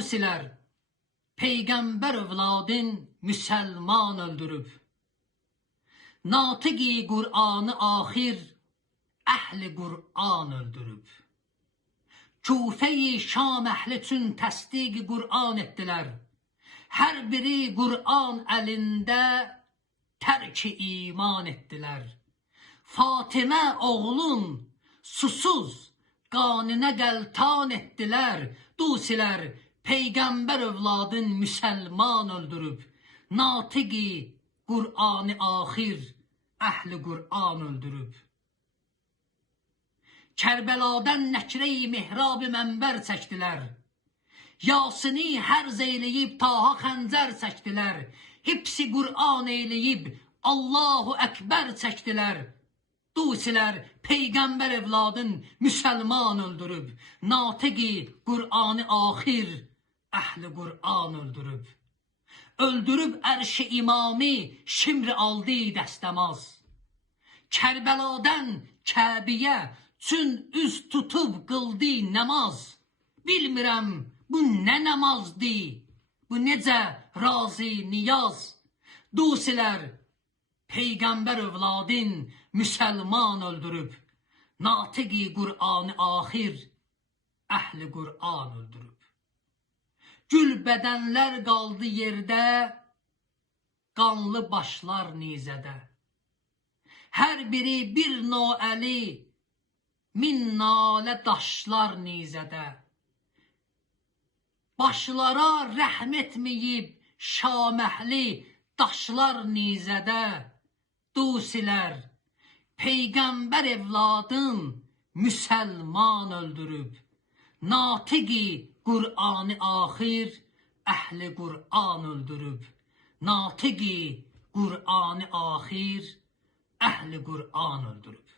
Dusilər Peyğəmbər övladın müsəlman öldürüb. Natiqi Qur'anı axir əhli Qur'an öldürüb. Küfə-i Şam əhli üçün təsdiq Qur'an etdilər. Hər biri Qur'an əlində tərk-i iman etdilər. Fatimə oğlun susuz qanına qəltan etdilər. Dusilər Peyğəmbər övladın müsəlman öldürüb. Natiqi Qur'anı axir əhli Qur'an öldürüb. Kərbəladan Nəkre-i Mihrab-ı mənbər çəkdilər. Yasini hərz eyləyib Taha xəncər çəkdilər. Hepsi Qur'an eyləyib Allahu Əkbər çəkdilər. Dusilər Peyğəmbər evladın müsəlman öldürüb. Natiqi Qur'anı axir əhli Qur'an öldürüb. Öldürüb ərş-i imami şimr aldı dəstəmaz. Kərbəladan Kəbiyə çün üz tutub qıldı namaz. Bilmirəm bu nə namazdı, bu necə razı niyaz. Dusilər Peyğəmbər övladın müsəlman öldürüb. Natiqi Qur'anı axir əhli Qur'an öldürüb. Gül bədənlər qaldı yerdə, qanlı başlar nizədə. Hər biri bir noəli, min nalə daşlar nizədə. Başlara rəhm etməyib şaməhli daşlar nizədə. Dusilər Peyğəmbər evladın müsəlman öldürüb. Natiqi Qur'anı axir əhli Qur'an öldürüb. Natiqi Qur'anı axir əhli Qur'an öldürüb.